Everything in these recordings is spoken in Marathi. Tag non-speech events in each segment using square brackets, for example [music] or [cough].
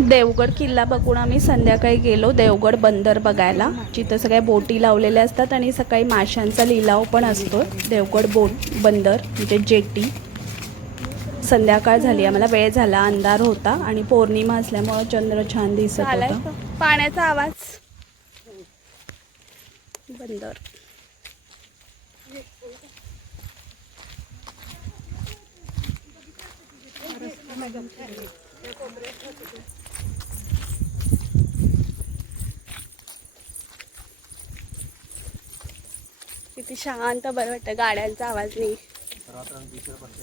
देवगड किल्ला बघून आम्ही संध्याकाळी गेलो. देवगड बंदर बघायला. जिथं सगळ्या बोटी लावलेल्या असतात आणि सकाळी माशांचा लिलाव पण असतो. देवगड बोट बंदर म्हणजे जेटी. संध्याकाळ झाली. आम्हाला वेळ झाला. अंधार होता आणि पौर्णिमा असल्यामुळं चंद्र छान दिसत होता. पाण्याचा आवाज. बंदर. किती शांत बरं वाटतं गाड्यांचा आवाज नाही.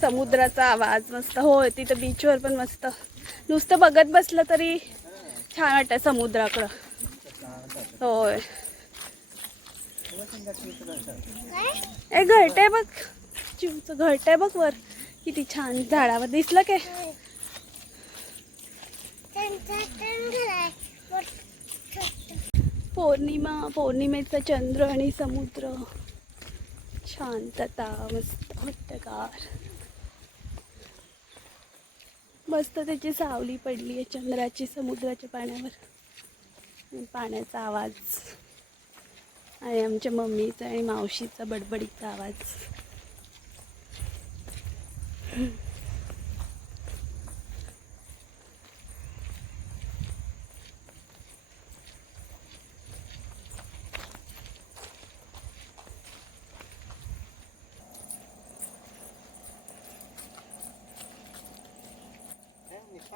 समुद्राचा आवाज मस्त. होय तिथं बीचवर पण मस्त. नुसतं बघत बसलं तरी छान वाटतं समुद्राकडं. होय. ए आहे बघ. चिवचं आहे बघ वर. किती छान झाडावर दिसलं काय पौर्णिमा पौर्णिमेचा चंद्र आणि समुद्र. शांतता मस्त हट्टगार मस्त त्याची सावली पडली आहे चंद्राची समुद्राच्या पाण्यावर. पाण्याचा आवाज. आणि आमच्या मम्मीचा आणि मावशीचा बडबडीचा आवाज.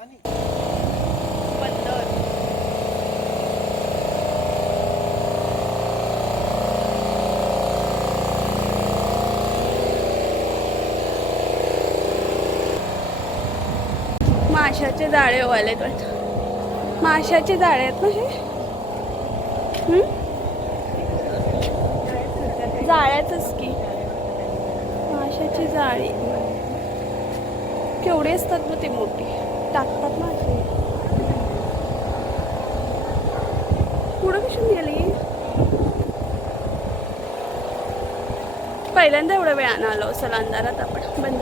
माशाचे जाळे वाले वाटतं. माशाचे जाळे आहेत ना हे? हम्म? की. माशाची जाळी. केवढी असतात ना ती मोठी? टाकतात मासे पुढं कशी गेली? पहिल्यांदा एवढा वेळानं आलो चला अंधारात आपण. बंद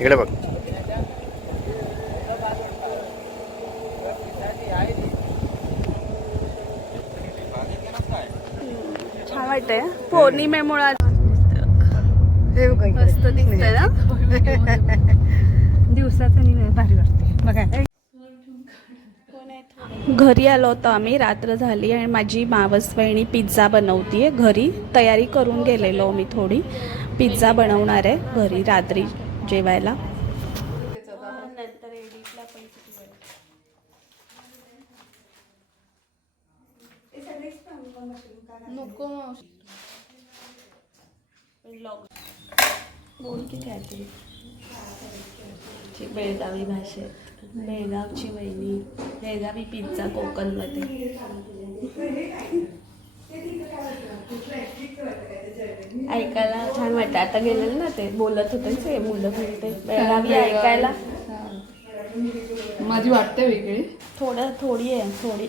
इकडे बघ. छान वाटतंय. पौर्णिमेमुळे. मस्त दिसतंय ना? दिवसाचं नाही भारी वाटते बघा. घरी आलो होतो आम्ही रात्र झाली आणि माझी मावस वहिनी पिझ्झा बनवतीये घरी. तयारी करून गेलेलो मी थोडी. पिझ्झा बनवणार आहे घरी रात्री. जेवायला. नंतर एडिटला पण नको बोल की बेळगावी भाषेत बेळगावची वहिनी. बेळगावी पिझ्झा कोकणमध्ये. ऐकायला छान वाटतं. आता गेलेलं ना ते बोलत होते ते मुलं बेळगावी ऐकायला. माझी वाटते वेगळी. थोडं थोडी आहे थोडी.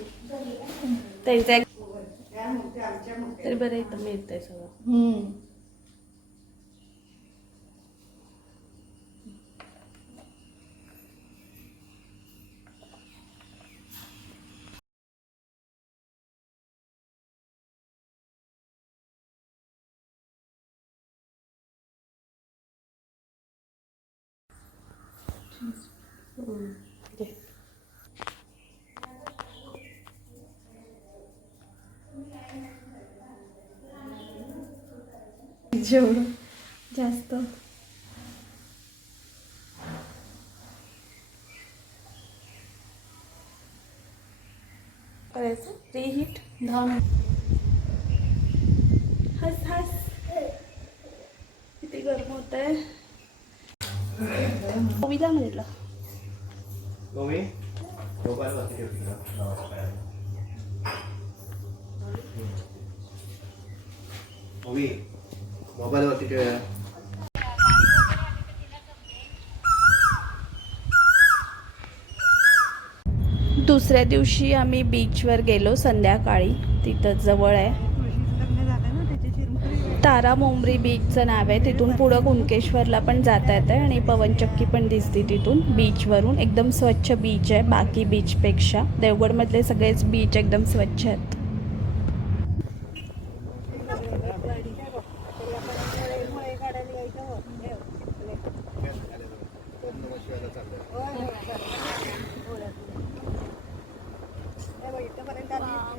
त्यांचं एक- तरी बरं इथं मिळतंय सगळं. जेवढं जास्त. करायचं रिहीट दहा मिनिट हस हस. किती गरम होत आहे कविता म्हटलं. गोवी? मोबाईल वरती दुसऱ्या दिवशी आम्ही बीचवर गेलो संध्याकाळी. तिथं जवळ आहे. तारा मोमरी बीचचं नाव आहे. तिथून पुढं कुणकेश्वरला पण जाता येतं आणि पवनचक्की पण दिसते तिथून. बीचवरून एकदम स्वच्छ बीच आहे. बाकी बीचपेक्षा देवगडमधले सगळेच बीच एकदम स्वच्छ आहेत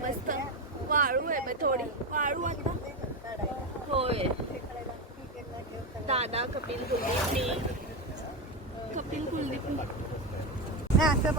मस्त वाळू आहे थोडी वाळू आता होय दादा कपिल कुलदीप मी कपिल कुलदीप मी. हा असं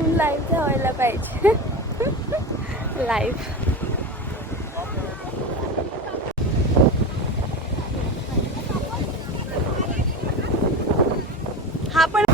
लाईव्ह ठेवायला पाहिजे. [laughs] लाईव्ह हा पण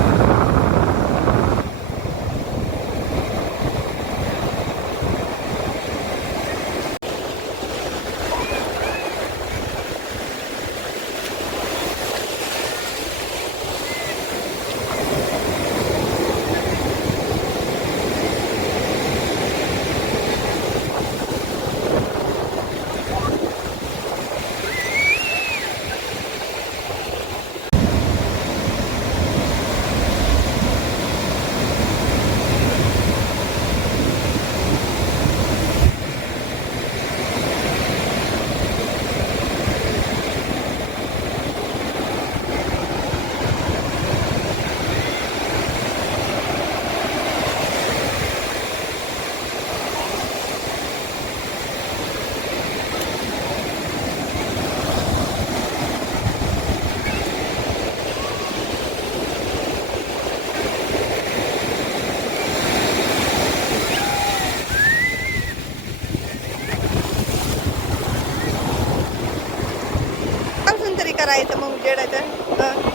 पासून तरी करायचं मग उजेडायचं हं.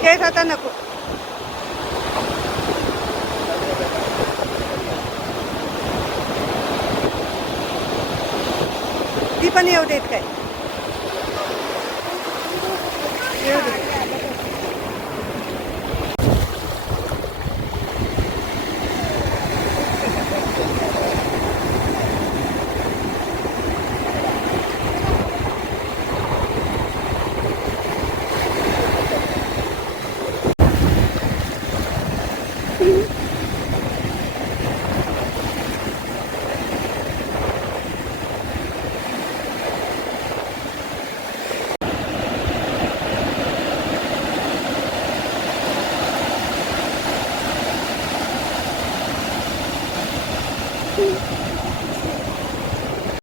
केस आता नको. ती पण येऊ देत काय? येऊ देत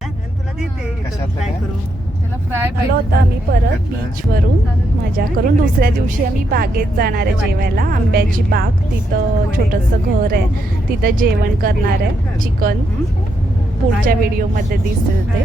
आणि तुला देते कशातलं फ्राय काय? करून आलो होतो आम्ही परत बीचवरून मजा करून दुसऱ्या दिवशी आम्ही बागेत जाणार आहे जेवायला. आंब्याची बाग तिथं छोटंसं घर आहे. तिथं जेवण करणार आहे. चिकन. पुढच्या व्हिडिओमध्ये दिसेल ते